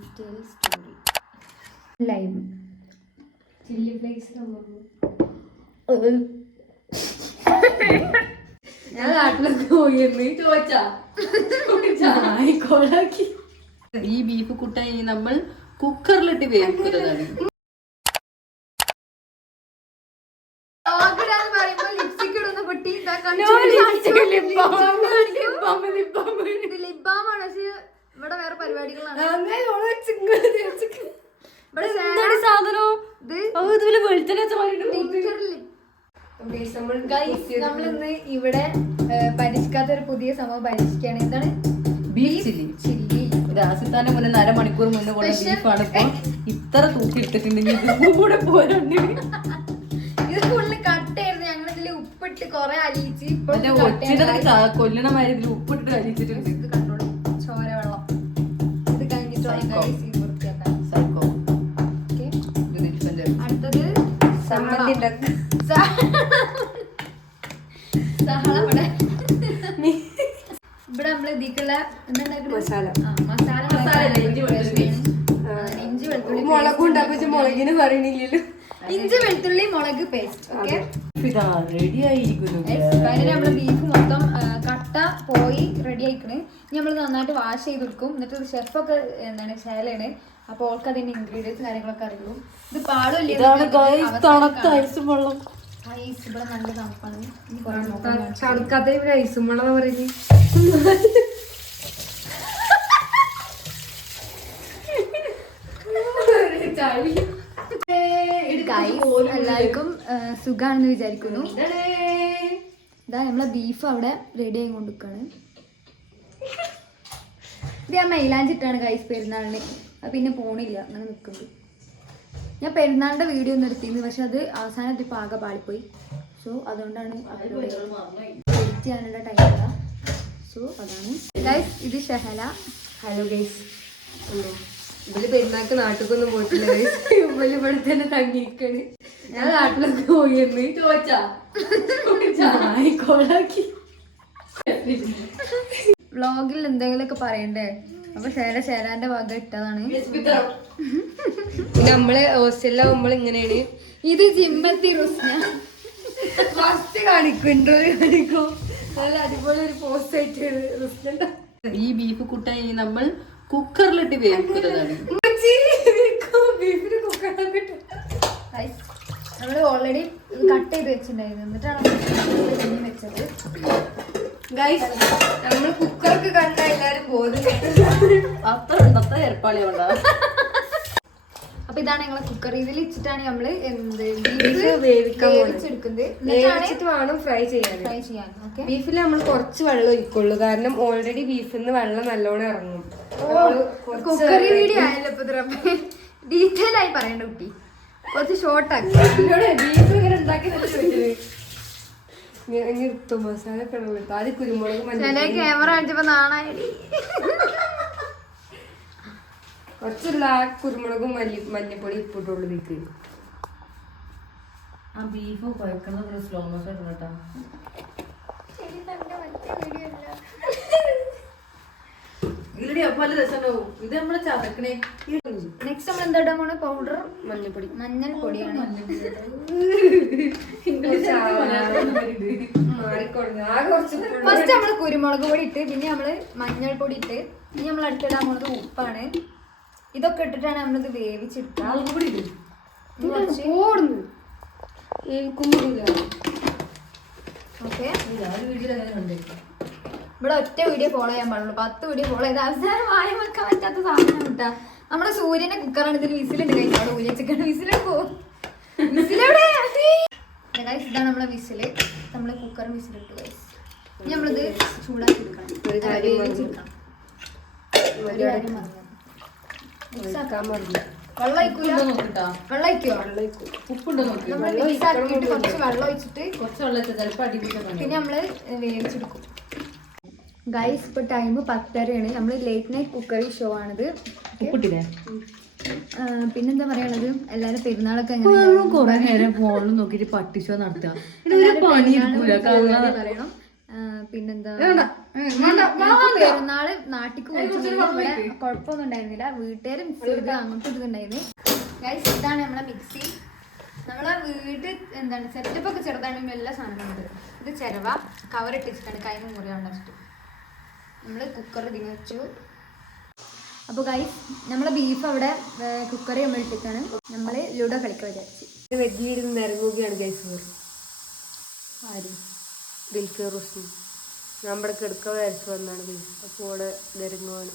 ഇൻസ്റ്റയിൽ story live chilli flakes ഞാൻ നാട്ടിലൊക്കെ പോയിരുന്നു ചോദിച്ചാക്കി ഈ ബീഫ് കുട്ടായി നമ്മൾ കുക്കറിലിട്ട് വേവിക്കുന്നതാണ്. ഇവിടെ വേറെ പരിപാടികളാണ്. നമ്മളിന്ന് ഇവിടെ പരീക്ഷിക്കാത്ത ഒരു പുതിയ സംഭവം പരീക്ഷിക്കുകയാണ്. എന്താണ്? Beef chilli. ചില്ലി രാസിത്താന്റെ മുന്നേ 1/2 മണിക്കൂർ മുന്നേ കൊണ്ട ബീഫാണ് ഇപ്പൊ ഇത്ര തൂക്കി എടുത്തിട്ടുണ്ടെങ്കിൽ ഇതും കൂടെ പോരുണ്ട്. ഇത് ഫുള്ള് കട്ടായിരുന്നു. ഞങ്ങളിതില് ഉപ്പിട്ട് കൊറേ അലിയിച്ച് കൊല്ലണമാതിരി ഇതിൽ ഉപ്പിട്ടിട്ട് അലിയിച്ചിട്ടുണ്ട്. ഇത് കണ്ടോളൂ, ചോര വെള്ളം. ഇത് കഴിഞ്ഞിട്ട് വൃത്തിയാക്കാൻ. അടുത്തത് സമ്മതി സഹള. ഇവിടെ നമ്മള് ഇതിക്കുള്ള മസാല ഇഞ്ചി വെളുത്തുള്ളി മുളകിന് പറയണില്ലല്ലോ. ഇഞ്ചി വെളുത്തുള്ളി മുളക് പേസ്റ്റ്. ഓക്കെ, റെഡി ആയിരിക്കുന്നു. നമ്മള് ബീഫ് മൊത്തം കട്ട പോയി റെഡി ആയിക്കണ്. ഇനി നമ്മള് നന്നായിട്ട് വാഷ് ചെയ്ത് കൊടുക്കും. എന്നിട്ട് ഷെഫൊക്കെ എന്താണ് ശേലയാണ്. അപ്പൊ ഓൾക്ക് അതിന്റെ ഇൻഗ്രീഡിയൻസ് കാര്യങ്ങളൊക്കെ അറിയുള്ളൂ. ഇത് പാടില്ല, തണുത്ത ഐസും വെള്ളം. ഐസ് ഇവിടെ നല്ല തണുപ്പാണ്. തണുക്കാത്ത ഐസും വെള്ളം പറയുന്നത്. എല്ലാവർക്കും സുഖാണെന്ന് വിചാരിക്കുന്നു. ഇതാ നമ്മളെ ബീഫ് അവിടെ റെഡി ആയി കൊണ്ടിരിക്കാണ്. ഇത് ഞാൻ മൈലാഞ്ചിട്ടാണ് ഗൈസ് പെരുന്നാളിന്. അത് പിന്നെ പോണില്ല, അങ്ങനെ നിൽക്കുന്നത്. ഞാൻ പെരുന്നാളിന്റെ വീഡിയോ ഒന്നും എടുത്തിരുന്നു, പക്ഷെ അത് അവസാനത്തിൽ പാക പാളിപ്പോയി. സോ അതുകൊണ്ടാണ് എഡിറ്റ് ചെയ്യാനുള്ള ടൈമില്ല. സോ അതാണ് ഗൈസ്. ഇത് ഷഹല. Hello guys. ഇവര് പെരുന്നാൾക്ക് നാട്ടിലൊന്നും പോയിട്ടില്ല. ഇവര് ഇവിടെ തന്നെ തങ്ങിയിരിക്കണ്. ഞാൻ നാട്ടിലൊക്കെ പോയിരുന്നു ചോദിച്ചാക്കി. വ്ളോഗിൽ എന്തെങ്കിലുമൊക്കെ പറയണ്ടേ? അപ്പൊ ഷേരാന്റെ ഭാഗം ഇട്ടതാണ്. നമ്മള് ഹോസ്റ്റലിലാവുമ്പോൾ ഇങ്ങനെയാണ്. ഇത് ജിമ്മത്തി റുസ്ന ഫസ്റ്റ് കാണിക്കും, ഇന്റർവ്യൂ കാണിക്കും. നല്ല അടിപൊളി ഒരു പോസ്റ്റ് ആയിട്ട് റുസ്ന. ഈ ബീഫ് കുട്ടായി നമ്മൾ കുക്കറിലിട്ട് വേവിക്കുന്നതാണ്. നമ്മള് ഓൾറെഡി കട്ട് ചെയ്ത് വെച്ചിട്ടുണ്ടായിരുന്നു. എന്നിട്ടാണ് വെച്ചത്. ഗൈസ്, നമ്മൾ കുക്കർക്ക് കണ്ട എല്ലാരും ബോധം അത്ര ഏർപ്പാളി ഉണ്ടാവും. അപ്പൊ ഇതാണ് ഞങ്ങളെ കുക്കർ. ഇതിൽ ഇച്ചിട്ടാണ് നമ്മള് എന്ത് വേവിച്ചെടുക്കുന്നത്. വേണം ഫ്രൈ ചെയ്യാൻ. ഓക്കെ, ബീഫിൽ നമ്മൾ കുറച്ച് വെള്ളം ഒഴിക്കുള്ളൂ. കാരണം ഓൾറെഡി ബീഫിൽ നിന്ന് വെള്ളം നല്ലോണം ഇറങ്ങും. കുക്കറി വീഡിയോ ആയല്ലോ ഇപ്പൊ ഡീറ്റെയിൽ ആയി പറയണ്ട കുട്ടി. കുറച്ച് ഷോർട്ട് ആക്കി ബീഫ് ഇങ്ങനെ ഉണ്ടാക്കി മസാല ഒക്കെ ആദ്യം കുരുമുളക് ക്യാമറ കാണിച്ചപ്പോ നാണായി. കുറച്ചുള്ള കുരുമുളകും മല്ലിപ്പൊടി ഇപ്പിട്ടുള്ളൂ ബീഫ്. ആ ബീഫ് കുഴക്കുന്നത് സ്ലോ മോഷൻ കേട്ടോ. ഇത് നമ്മള് ചതക്കണേ. നെക്സ്റ്റ് നമ്മൾ എന്താ ഇടാൻ പോണ? പൗഡർ മഞ്ഞൾപ്പൊടിയാണ്. ഫസ്റ്റ് നമ്മള് കുരുമുളക് പൊടി ഇട്ട്, പിന്നെ നമ്മള് മഞ്ഞൾപ്പൊടി ഇട്ട്, ഇനി നമ്മൾ അടുത്തിടാൻ പോണത് ഉപ്പാണ്. ഇതൊക്കെ ഇട്ടിട്ടാണ് നമ്മളിത് വേവിച്ചെടുക്കുക. ഓക്കെ, ഇവിടെ ഒറ്റ വീഡിയോ ഫോളോ ചെയ്യാൻ പാടുള്ളൂ. 10 വീഡിയോ ഫോളോ ചെയ്ത് അവസാനം വായ വെക്കാൻ പറ്റാത്ത സാധനം കിട്ടാ. നമ്മുടെ സൂര്യന്റെ കുക്കറാണ്. ഇതിൽ വിസിലുണ്ട് കഴിച്ചു. അവിടെ ഊരിച്ചിട്ട് വിസിലോട് പോകും. വിസിലെവിടെ? ഇതാണ് നമ്മളെ വിസില്. നമ്മള് കുക്കർ വിസിലിട്ട് കഴിച്ചു. ഇനി നമ്മളിത് ചൂടാക്കി എടുക്കണം. ഒരു കാര്യം പിന്നെ നമ്മള് വേവിച്ചെടുക്കും. ഗൈസ്, ഇപ്പൊ ടൈം 10:30 നമ്മള് ലേറ്റ് നൈറ്റ് കുക്കറി ഷോ ആണിത്. പിന്നെന്താ പറയാനുള്ളത്? എല്ലാരും പെരുന്നാളൊക്കെ കൊറേ നേരം ഫോണിൽ നോക്കിട്ട് പട്ടി ഷോ നടത്തുക. പറയണം. പിന്നെന്താ പെരുന്നാള് നാട്ടിക്ക് ഇവിടെ കുഴപ്പമൊന്നും ഉണ്ടായിരുന്നില്ല. വീട്ടുകാര് മിക്സ് ചെയ്ത് അങ്ങോട്ട് ഇതുണ്ടായിരുന്നു. ഗൈസ് ഇതാണ് നമ്മളെ മിക്സി. നമ്മളെ വീട് എന്താണ് സെറ്റപ്പ് ഒക്കെ ചെറുതാണെങ്കിൽ എല്ലാ സാധനങ്ങളുണ്ട്. ഇത് ചിരവ കവർ ഇട്ടിച്ചിട്ടാണ് കൈമ മുറിയാണ്ട് വെച്ചിട്ട് നമ്മള് കുക്കർ ഇതിന് വെച്ചു. അപ്പോൾ ഗൈസ് നമ്മളെ ബീഫ് അവിടെ കുക്കറിൽ നമ്മൾ ഇട്ടിട്ടാണ് നമ്മള് ലൂഡോ കളിക്കാൻ വിചാരിച്ചു. വെജിലിരുന്ന് ഇറങ്ങുകയാണ് ഗൈസ്. ആര് ദിൽഫിറോസ് നമ്മുടെ കിടക്ക വരച്ച് വന്നാണ് ഗൈസ്. അപ്പോൾ അവിടെ ഇറങ്ങുവാണ്.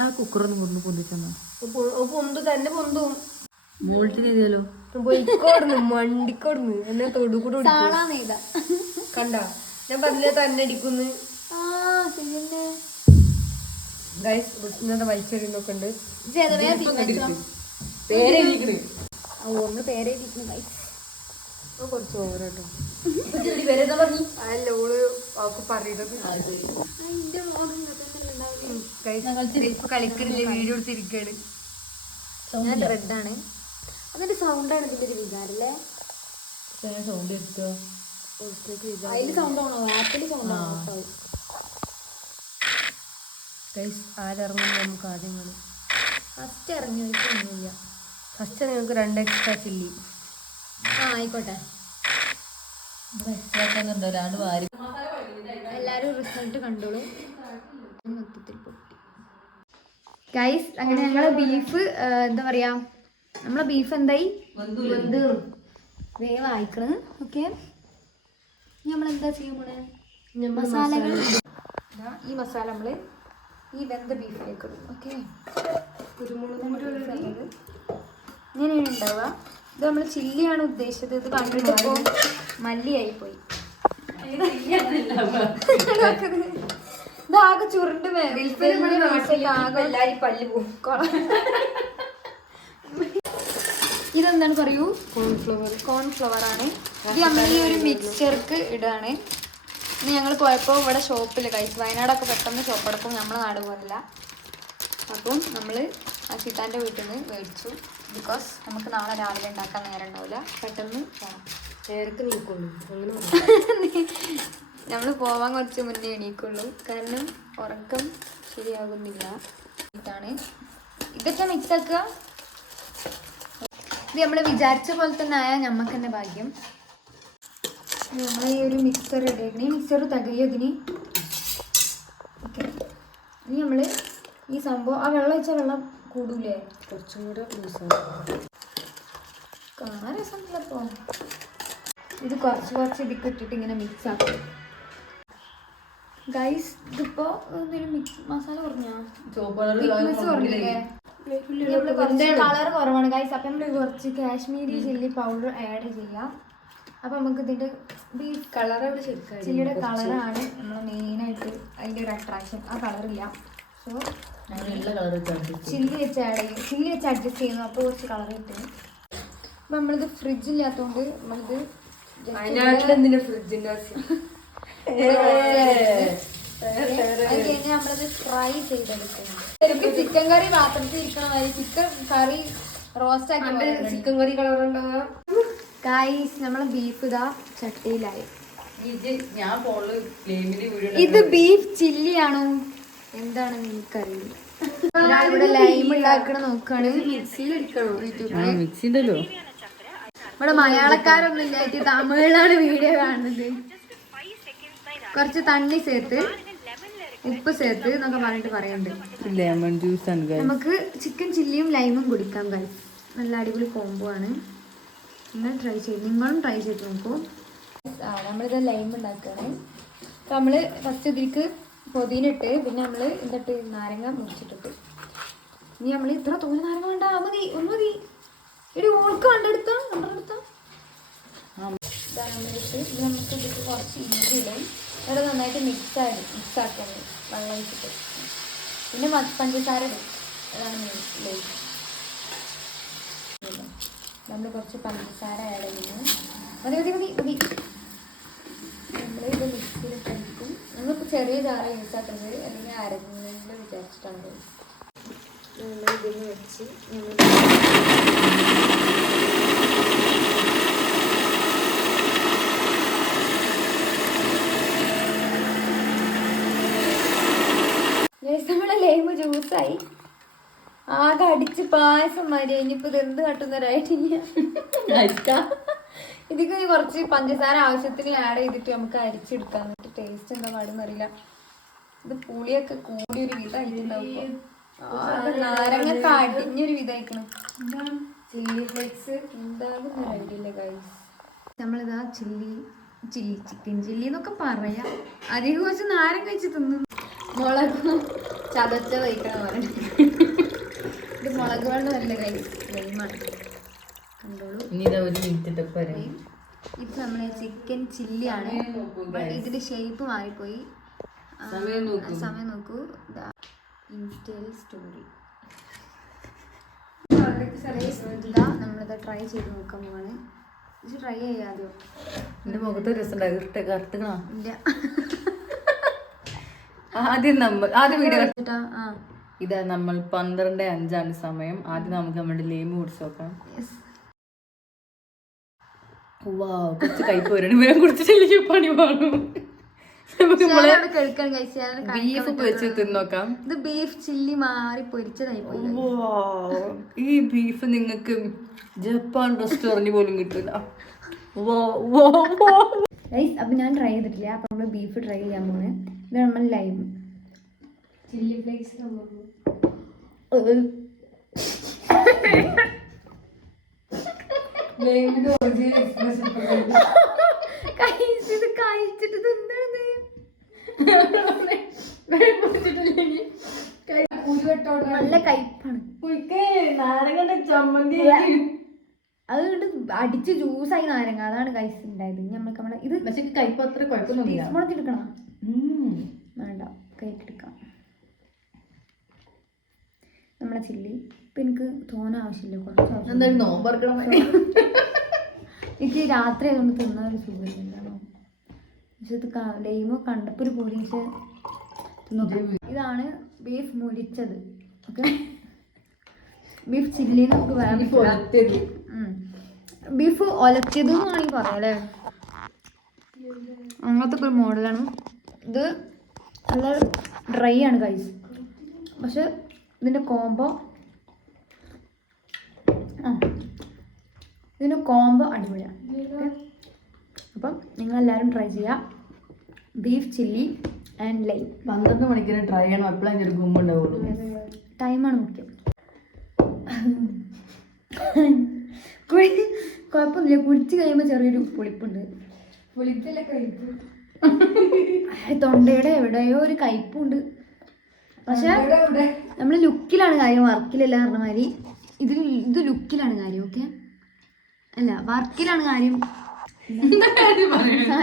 ആ കുക്കറൊന്നും കൊണ്ടു പൊന്തിച്ചെന്നാ പൊന്തു തന്നെ പൊന്തും. മോൾട്ട് ചെയ്താലോ പൊയ്ക്കോടുന്നു മണ്ടിക്കോടുന്നു എന്നെ തൊടുകൂടെ കണ്ട ഞാൻ പറഞ്ഞ തന്നെ അടിക്കുന്നു. ഗൈസ് ഇന്നത്തെ വലിച്ചെറിയുന്നൊക്കെ ഉണ്ട്. കുറച്ച് ഓവറാട്ടോ. അല്ല ഓള് അവക്ക് പറയുന്നത് കളിക്കണില്ലേ വീഡിയോ എടുത്തിരിക്കാണ്. ഞാൻ റെഡാണ്. അതൊരു സൗണ്ടാണ് ഇതിന്റെ ഒരു വികാരല്ലേ. സൗണ്ട് എടുത്തോ അതില് സൗണ്ട് ആണോ ആപ്പില് സൗണ്ട് ആണോ? ആരിറങ്ങുമ്പോ നമുക്ക് ആദ്യം കാണും. ഫസ്റ്റ് ഇറങ്ങി ഒന്നുമില്ല. ഫസ്റ്റ് നിങ്ങൾക്ക് 2 എക്സ്ട്രാ ചില്ലി. ആയിക്കോട്ടെ. എല്ലാരും റിസൾട്ട് കണ്ടോളൂ. മൊത്തത്തിൽ പൊട്ടി ഗൈസ്. അങ്ങനെ ഞങ്ങളെ ബീഫ് എന്താ പറയാ നമ്മളെ ബീഫ് എന്തായി വേവായിക്കണ്. ഓക്കെ നമ്മളെന്താ ചെയ്യാൻ പോണേ? മസാലകൾ ഈ മസാല നമ്മള് ഈ വെന്ത ബീഫിലേക്ക് ഇടും. ഓക്കെ ഇങ്ങനെയാണ് ഉണ്ടാവുക. ഇത് നമ്മൾ ചില്ലിയാണ് ഉദ്ദേശിച്ചത്. ഇത് കണ്ടിട്ട് ഇപ്പോ മല്ലിയായി പോയി. ഇതാകെ ചുരുണ്ട് ഇതെന്താണ് പറയൂ? കോൺഫ്ലവർ ആണ്. ഇത് നമ്മൾ ഈ ഒരു മിക്സ്ചർക്ക് ഇടാണ്. ഇനി ഞങ്ങൾ പോയപ്പോൾ ഇവിടെ ഷോപ്പിൽ കഴിച്ചു. വയനാടൊക്കെ പെട്ടെന്ന് ഷോപ്പ് അടക്കും. നമ്മളെ നാട് പോലല്ല. അപ്പം നമ്മൾ അസിത്താൻ്റെ വീട്ടിൽ നിന്ന് മേടിച്ചു. ബിക്കോസ് നമുക്ക് നാളെ രാവിലെ ഉണ്ടാക്കാൻ നേരം ഉണ്ടാവില്ല. പെട്ടെന്ന് പോകണം. നേരത്തെ നീക്കുള്ളൂ. അങ്ങനെ നമ്മൾ പോവാൻ കുറച്ച് മുന്നേ എണീക്കുള്ളൂ. കാരണം ഉറക്കം ശരിയാകുന്നില്ല. ഇതാണ് ഇതൊക്കെ മിക്സ് ആക്കുക. ഇത് നമ്മൾ വിചാരിച്ച പോലെ തന്നെ ആയാൽ നമുക്ക് തന്നെ ഭാഗ്യം. നമ്മൾ ഈ ഒരു മിക്സർ ഇടേക്കണേ. ഈ മിക്സർ തികയോ ഇതിന്? ഓക്കെ. ഇനി നമ്മൾ ഈ സംഭവം ആ വെള്ളം വെച്ചാൽ വെള്ളം കൂടൂലേ? കുറച്ചും കൂടെ ലൂസാണ്. കാണാൻ രസമുണ്ടല്ലോ. ഇത് കുറച്ച് ഇതിക്ക് ഇട്ടിട്ട് ഇങ്ങനെ മിക്സ് ആക്കും ഗൈസ്. ഇതിപ്പോ മസാല കുറഞ്ഞോ? കളർ കുറവാണ് ഗൈസ്. അപ്പം നമ്മൾ കുറച്ച് കാശ്മീരി ചില്ലി പൗഡർ ആഡ് ചെയ്യാം. അപ്പം നമുക്ക് ഇതിൻ്റെ ബീഫ് കളർ അവിടെ ശരിക്കും ചില്ലിയുടെ കളറാണ് നമ്മൾ മെയിനായിട്ട് അതിൻ്റെ ഒരു അട്രാക്ഷൻ. ആ കളറില്ല. സോ ചില്ലി വെച്ച് ആഡ് ചെയ്യും. ചില്ലി വെച്ച് അഡ്ജസ്റ്റ് ചെയ്യുന്നു. അപ്പോൾ കുറച്ച് കളർ കിട്ടും. അപ്പം നമ്മളിത് ഫ്രിഡ്ജില്ലാത്തതുകൊണ്ട് നമ്മളിത് വയനാട്ടിലെന്തിനാ ഫ്രിഡ്ജിന്റെ ആവശ്യം? നമ്മളത് ഫ്രൈ ചെയ്തെടുക്കുന്നു. എനിക്ക് ചിക്കൻ കറി പാത്രത്തിൽ ഇരിക്കണമാതിരി ചിക്കൻ കറി റോസ്റ്റ് ആക്കി ചിക്കൻ കറി കളർ ഉണ്ടാവുക. ഗൈസ് നമ്മളെ ബീഫ് ഇതാ ചട്ടിയിലായി. ഞാൻ ഇത് ബീഫ് ചില്ലിയാണോ എന്താണെന്ന് എനിക്കറിയില്ല. ഒരാളിവിടെ ലൈം ഉണ്ടാക്കണ നോക്കാണ്. മിക്സിയിൽ അടിക്കണോ? മിക്സിണ്ടല്ലോ. ഇവിടെ മലയാളക്കാരൊന്നും ഇല്ലായിട്ട് തമിഴിലാണ് വീഡിയോ കാണുന്നത്. കുറച്ച് തണ്ണി ചേർത്ത് ഉപ്പ് ചേർത്ത് എന്നൊക്കെ പറഞ്ഞിട്ട് പറയുന്നുണ്ട്. ലെമൺ ജ്യൂസ് ആണ്. നമുക്ക് ചിക്കൻ ചില്ലിയും ലൈമും കുടിക്കാം ഗൈസ്. നല്ല അടിപൊളി കോംബോ ആണ്. നിങ്ങളും ട്രൈ ചെയ്ത് നോക്കൂ. നമ്മളിത് ലൈം ഉണ്ടാക്കുകയാണ്. അപ്പം നമ്മൾ ഫസ്റ്റ് ഇതിലേക്ക് പൊതിന ഇട്ട് പിന്നെ നമ്മൾ എന്നിട്ട് നാരങ്ങ മുറിച്ചിട്ടിട്ട് ഇനി നമ്മൾ ഇത്ര തോന്നി നാരങ്ങ വേണ്ട. മതി ഒന്ന് മതി. എടി ഓൾക്ക് കണ്ടെടുത്താ നമ്മളിട്ട് നമുക്ക് ഇതിലേക്ക് കുറച്ച് ഇഞ്ചി ഇടും. ഇവിടെ നന്നായിട്ട് മിക്സ് ആക്കണം വെള്ളം ഒഴിച്ചിട്ട്. പിന്നെ പഞ്ചസാര ഇടും. അതാണ് മെയിൻ. നമ്മൾ കുറച്ച് പഞ്ചസാര ആഡ് ചെയ്യുന്നു. മതി. നമ്മളിത് മിക്സിയിലിട്ട് അടിക്കും. നമ്മളിപ്പോൾ ചെറിയ ജാറ യൂസ് ആക്കുന്നത് അല്ലെങ്കിൽ അരങ്ങുന്നതിൽ വിചാരിച്ചിട്ടാണ്. നമ്മളിതിന് വെച്ച് ലൂസായി ആകെ അടിച്ച് പായസം മാറി. ഇനിയിപ്പോൾ ഇത് എന്ത് കട്ടുന്നൊരായിട്ടില്ല. ഇതിക്ക് കുറച്ച് പഞ്ചസാര ആവശ്യത്തിന് ആഡ് ചെയ്തിട്ട് നമുക്ക് അരിച്ചെടുക്കാൻ പറ്റും. ടേസ്റ്റ് എന്താ പാടുന്നറിയില്ല. ഇത് പുളിയൊക്കെ കൂടി ഒരു വിധമായിട്ടുണ്ടാവും. നാരങ്ങ കടിഞ്ഞൊരു വിധമായിക്കണം. ചില്ലി ഫ്ലേക്സ് എന്താകുന്ന ഐഡിയ ഇല്ല ഗൈസ്. നമ്മളിതാ ചിക്കൻ ചില്ലി എന്നൊക്കെ പറയാം. അധികം കുറച്ച് നാരങ്ങ വെച്ച് തിന്നു. മുളക് ചതച്ച വയ്ക്കണം പറയുന്നത്. ഇത് മുളക് വെള്ളമല്ല ഗൈസ്, ലൈമാണ്. കണ്ടോളൂ. ഇത് നമ്മളെ ചിക്കൻ ചില്ലിയാണ്. ഇതിന്റെ ഷേപ്പ് മാറിപ്പോയി. സമയം നോക്കൂ. ഇൻസ്റ്റയിൽ സ്റ്റോറി നമ്മളിത് ട്രൈ ചെയ്ത് നോക്കാൻ പോവാണ്. ഇത് ട്രൈ ചെയ്യാതെയോ? എന്റെ മുഖത്ത് രസം കറുത്തുകണോ? ഇല്ല. ആദ്യം വീഡിയോ ഇതാ നമ്മൾ 12:05 സമയം. ആദ്യം നമുക്ക് നമ്മുടെ ലേമ് കുടിച്ച് നോക്കാം. കുറച്ച് കയ്പ് വരണം. വേഗം കുടിച്ചിട്ടില്ലെങ്കിൽ പണി പാടും. ബീഫ് വെച്ച് തിന്നോക്കാം. ഇത് ബീഫ് ചില്ലി മാറി പൊരിച്ചതായി പോയി. ഈ ബീഫ് നിങ്ങൾക്ക് ജപ്പാൻ റെസ്റ്റോറന്റ് പോലും കിട്ടില്ല. അപ്പൊ ഞാൻ ട്രൈ ചെയ്തിട്ടില്ല. അപ്പൊ നമ്മള് ബീഫ് ട്രൈ ചെയ്യാൻ പോണേ. ഇത് നമ്മൾ ലൈം ചില്ലി ഫ്ലേക്സ് കഴിച്ചിട്ട് തിന്നത് നല്ല കയ്പാണ്. അത് അടിച്ച് ജ്യൂസായി നാരങ്ങ. അതാണ് കൈസ് ഉണ്ടായത്. നമ്മൾക്ക് നമ്മളെ ഇത് പക്ഷെ കയ്പ് അത്ര കുഴപ്പമൊന്നുമില്ല. എടുക്കണം വേണ്ട കൈക്കെടുക്കാം. നമ്മളെ ചില്ലി ഇപ്പം എനിക്ക് തോന്നാൻ ആവശ്യമില്ല. കുറച്ച് എനിക്ക് രാത്രി ആയതുകൊണ്ട് തിന്നാൻ ഒരു സുഖമില്ല. പക്ഷെ ഇത് ലൈമോ കണ്ടപ്പോൾ ഒരു പൊടി. പക്ഷെ ഇതാണ് ബീഫ് മുരിച്ചത്. ഓക്കെ, ബീഫ് ചില്ലി നമുക്ക് ബീഫ് ഒലത്തിയത് വേണമെങ്കിൽ പറയാം അല്ലേ. അങ്ങനത്തെ ഒരു മോഡലാണ് ഇത്. നല്ല ഡ്രൈ ആണ് ഗൈസ്. പക്ഷെ ഇതിൻ്റെ കോംബോ അടിപൊളിയാണ്. അപ്പം നിങ്ങളെല്ലാവരും ട്രൈ ചെയ്യുക. Beef chilli and lime. 12 മണിക്കൂർ ട്രൈ ചെയ്യണം. എപ്പോഴാണ് ഒരു ഗുമ്പുണ്ടാവുള്ളൂ. ടൈമാണ് മുഖ്യം. കുഴപ്പമൊന്നുമില്ല. കുടിച്ച് കഴിയുമ്പോൾ ചെറിയൊരു പുളിപ്പുണ്ട്. പുളിപ്പില്ല കയ്പ്. തൊണ്ടയുടെ എവിടെയോ ഒരു കയ്പുണ്ട്. പക്ഷെ നമ്മൾ ലുക്കിലാണ് കാര്യം, വർക്കിലല്ല പറഞ്ഞ മാതിരി. ഇത് ലുക്കിലാണ് കാര്യം. ഓക്കെ, അല്ല വർക്കിലാണ് കാര്യം.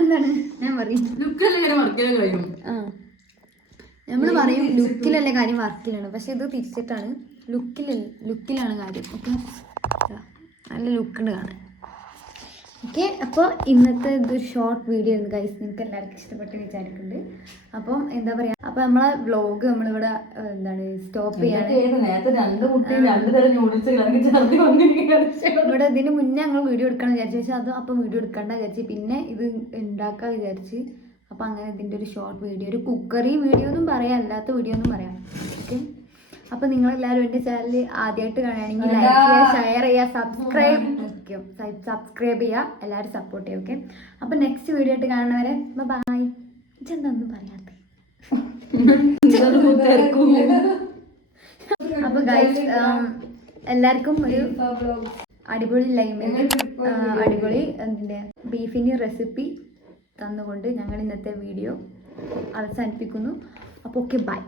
എന്താണ് ഞാൻ പറയും? നമ്മൾ പറയും ലുക്കിലല്ലേ കാര്യം, വർക്കിലാണ്. പക്ഷെ ഇത് തിരിച്ചിട്ടാണ്. ലുക്കിലാണ് കാര്യം. ഓക്കെ, നല്ല ലുക്കുണ്ട് കാണാൻ. ഓക്കെ, അപ്പോൾ ഇന്നത്തെ ഇതൊരു ഷോർട്ട് വീഡിയോ ആയിരുന്നു ഗൈസ്. നിങ്ങൾക്ക് എല്ലാവർക്കും ഇഷ്ടപ്പെട്ട് വിചാരിക്കുന്നുണ്ട്. അപ്പം എന്താ പറയുക, അപ്പോൾ നമ്മളെ വ്ളോഗ് നമ്മളിവിടെ സ്റ്റോപ്പ് ചെയ്യാണ്. ഇവിടെ ഇതിന് മുന്നേ ഞങ്ങൾ വീഡിയോ എടുക്കണം വിചാരിച്ചു. പക്ഷെ അത് അപ്പം വീഡിയോ എടുക്കണ്ട വിചാരിച്ച് പിന്നെ ഇത് ഉണ്ടാക്കാൻ വിചാരിച്ച്. അപ്പം അങ്ങനെ ഇതിൻ്റെ ഒരു ഷോർട്ട് വീഡിയോ, ഒരു കുക്കറി വീഡിയോ ഒന്നും പറയാം, അല്ലാത്ത വീഡിയോ ഒന്നും പറയാം. ഓക്കെ, അപ്പം നിങ്ങളെല്ലാവരും എൻ്റെ ചാനൽ ആദ്യമായിട്ട് കാണുകയാണെങ്കിൽ ലൈക്ക് ചെയ്യുക, ഷെയർ ചെയ്യുക, സബ്സ്ക്രൈബ് ചെയ്യുക. എല്ലാവരും സപ്പോർട്ട് ചെയ്യുക. ഓക്കെ, അപ്പം നെക്സ്റ്റ് വീഡിയോ ആയിട്ട് കാണുന്നവരെ ബൈ. ഇതെന്തൊന്നും പറയാത്ത. അപ്പോൾ ഗൈസ് എല്ലാവർക്കും ഒരു അടിപൊളി അടിപൊളി ബീഫിൻ്റെ റെസിപ്പി തന്നുകൊണ്ട് ഞങ്ങൾ ഇന്നത്തെ വീഡിയോ അവസാനിപ്പിക്കുന്നു. അപ്പോൾ ഓക്കെ, ബൈ.